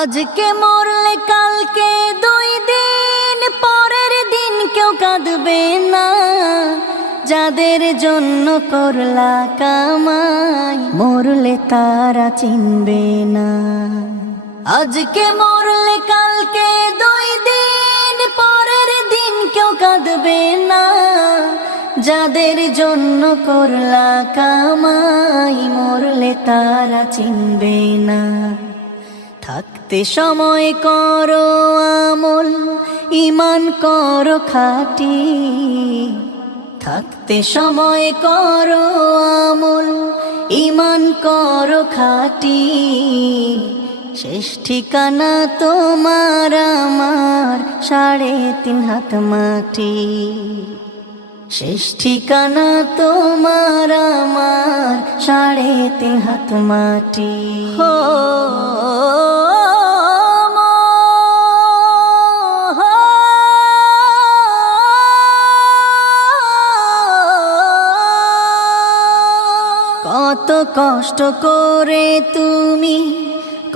আজকে মরলে কালকে 2 দিন পরের দিন কেউ কাঁদবে না। যাদের জন্য করলা কামাই মরলে তারা চিনবে না। আজকে মরলে কালকে 2 দিন পরের দিন কেউ কাঁদবে না। যাদের জন্য করলা কামাই মরলে তারা চিনবে না। থাকতে সময় করো আমল, ঈমান করো খাঁটি। থাকতে সময় করো আমল, ঈমান করো খাঁটি। শেষ ঠিকানা তোমার আমার 3.5 হাত মাটি। শেষ ঠিকানা তোমার আমার 3.5 হাত মাটি। হো কত কষ্ট করে তুমি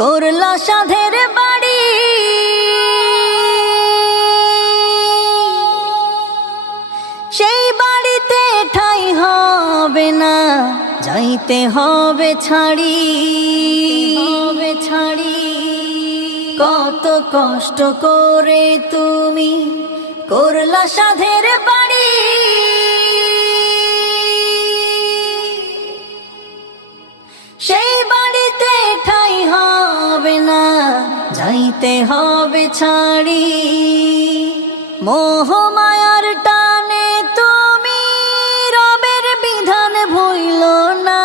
করলা সাধের বাড়ি। সেই বাড়িতে ঠাঁই হবে না, যাইতে হবে ছাড়ি। কত কষ্ট করে তুমি করলা সাধের বাড়ি। সেই বাড়িতে ঠাঁই হবে না, যাইতে হবে ছাড়ি। মোহ মায়ার টানে তুমি রবের বিধান ভুইল না।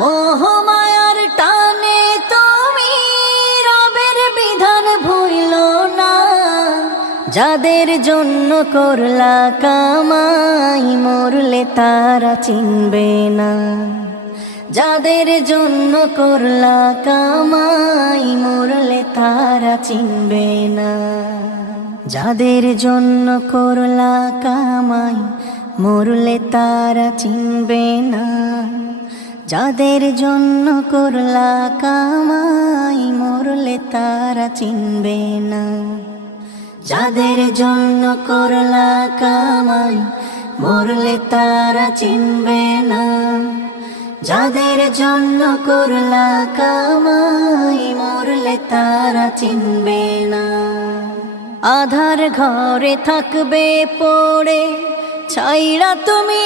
মোহ মায়ার টানে তুমি রবের বিধান ভুইল না। যাদের জন্য করলা কামাই মরলে তারা চিনবে না। যাদের জন্য করলা কামাই মরলে তারা চিনবে না। যাদের জন্য করলা কামাই মরলে তারা চিনবে না। যাদের জন্য করলা কামাই মরলে তারা চিনবে না। যাদের জন্য করলা কামাই মরলে তারা চিনবে না। যাদের জন্য করলা কামাই মরলে তারা চিনবে না। আধার ঘরে থাকবে পড়ে ছাইরা তুমি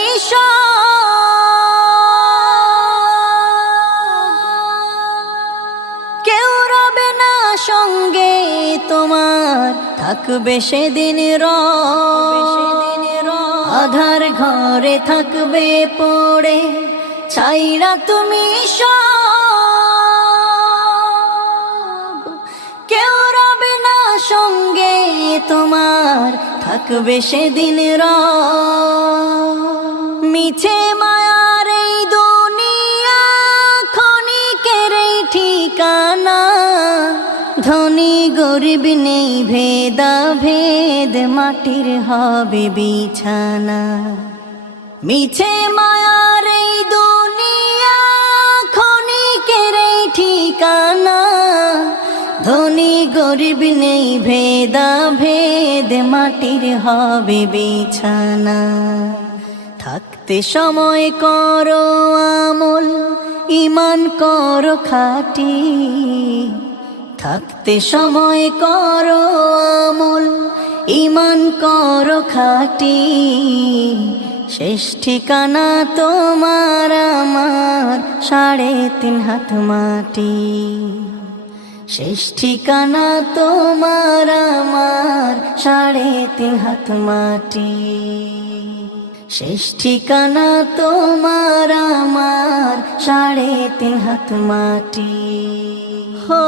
কেউ রবে না সঙ্গে তোমার, থাকবে সেদিন আধার ঘরে থাকবে পড়ে ছাইরা তুমি কেউ রবে না সঙ্গে তোমার, থাকবে সেদিন মিছে মায়ার এই দুনিয়া ক্ষণিকের এই ঠিকানা। ধনী গরিব নেই ভেদা ভেদ, মাটির হবে বিছানা। মিছে মায়ার এই দুনিয়া ক্ষণিকের এই ঠিকানা। ধনী গরিব নেই ভেদা ভেদ, মাটির হবে বিছানা। থাকতে সময় করো আমল, ঈমান করো খাঁটি। থাকতে সময় করো আমল, ঈমান করো খাঁটি। শেষ ঠিকানা তোমার আমার 3.5 হাত মাটি। শেষ ঠিকানা তোমার আমার 3.5 হাত মাটি। শেষ ঠিকানা তোমার আমার 3.5 হাত মাটি। হো